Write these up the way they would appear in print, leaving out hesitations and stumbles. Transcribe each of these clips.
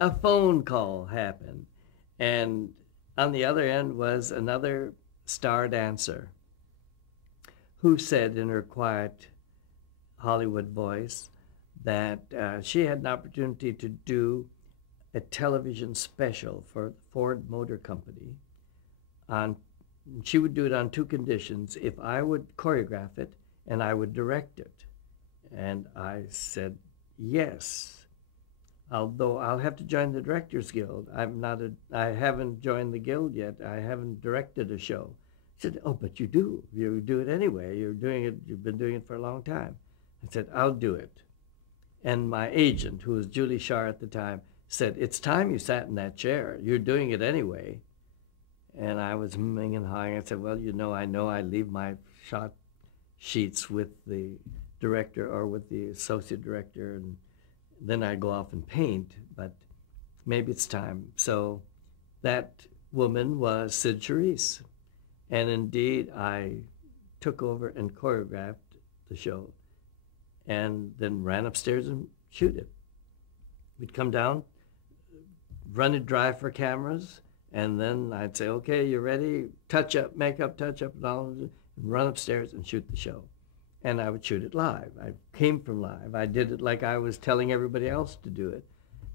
a phone call happened, and on the other end was another star dancer who said in her quiet Hollywood voice that she had an opportunity to do a television special for the Ford Motor Company. On, she would do it on two conditions: if I would choreograph it and I would direct it. And I said yes. Although I'll have to join the Directors Guild. I haven't joined the guild yet. I haven't directed a show. He said, oh, but you do. You do it anyway. You're doing it. You've been doing it for a long time. I said, I'll do it. And my agent, who was Julie Shar at the time, said, it's time you sat in that chair. You're doing it anyway. And I was humming and hawing. I said, well, I know I leave my shot sheets with the director or with the associate director, and then I go off and paint, but maybe it's time. So that woman was Sid Charisse. And indeed, I took over and choreographed the show and then ran upstairs and shoot it. We'd come down, run it dry for cameras, and then I'd say, okay, you ready? Touch up, makeup, touch up, and all, and run upstairs and shoot the show. And I would shoot it live. I came from live. I did it like I was telling everybody else to do it.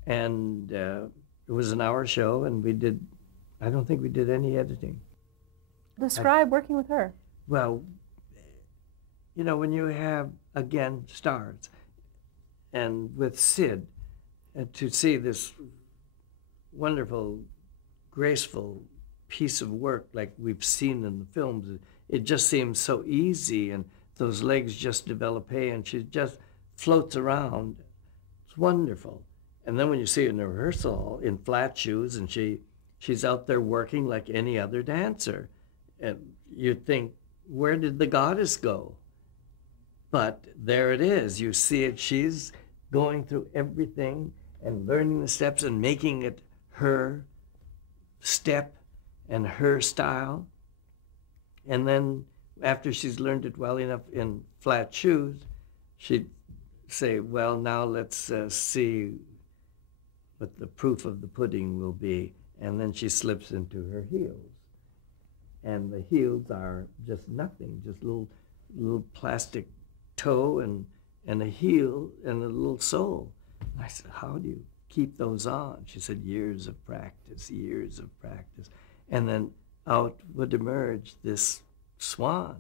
And it was an hour show, and I don't think we did any editing. Describe working with her. Well, when you have, again, stars, and with Sid, and to see this wonderful, graceful piece of work like we've seen in the films, it just seems so easy, and those legs just develop, and she just floats around. It's wonderful. And then when you see her in the rehearsal in flat shoes, and she's out there working like any other dancer, and you think, where did the goddess go? But there it is. You see it. She's going through everything and learning the steps and making it her step and her style. And then after she's learned it well enough in flat shoes, she'd say, well, now let's see what the proof of the pudding will be. And then she slips into her heels. And the heels are just nothing, just little plastic toe and a heel and a little sole. I said, how do you keep those on? She said, years of practice, years of practice. And then out would emerge this swan.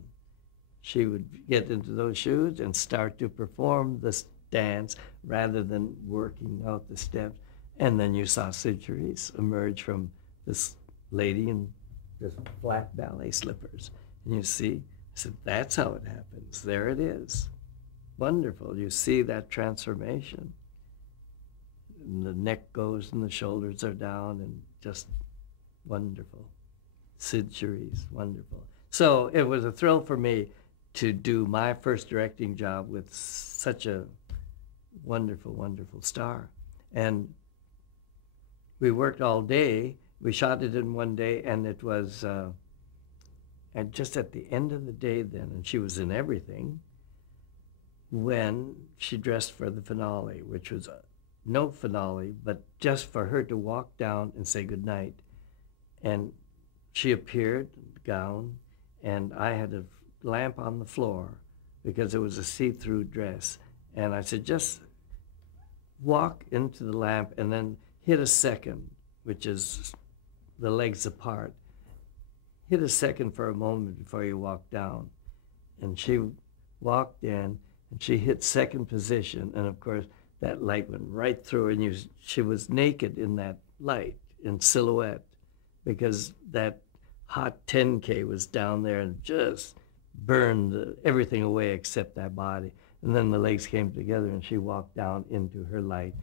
She would get into those shoes and start to perform this dance rather than working out the steps. And then you saw Sid Charisse emerge from this lady in just flat ballet slippers. And you see, I said, that's how it happens. There it is. Wonderful. You see that transformation. And the neck goes and the shoulders are down, and just wonderful. Sid Charisse, wonderful. So it was a thrill for me to do my first directing job with such a wonderful, wonderful star. And we worked all day. We shot it in one day, and it was and just at the end of the day then, and she was in everything, when she dressed for the finale, which was no finale, but just for her to walk down and say goodnight. And she appeared, gown, and I had a lamp on the floor because it was a see-through dress. And I said, just walk into the lamp and then hit a second, which is the legs apart. Hit a second for a moment before you walk down. And she walked in, and she hit second position, and of course, that light went right through her, and she was naked in that light, in silhouette, because that hot 10K was down there and just burned everything away except that body. And then the legs came together, and she walked down into her light.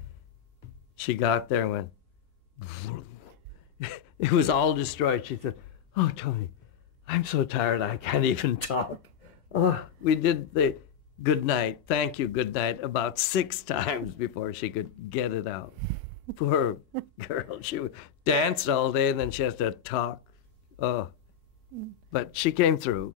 She got there and went, it was all destroyed. She said, oh, Tony, I'm so tired I can't even talk. Oh, we did the good night, thank you, good night, about 6 times before she could get it out. Poor girl, she danced all day and then she has to talk. Oh, but she came through.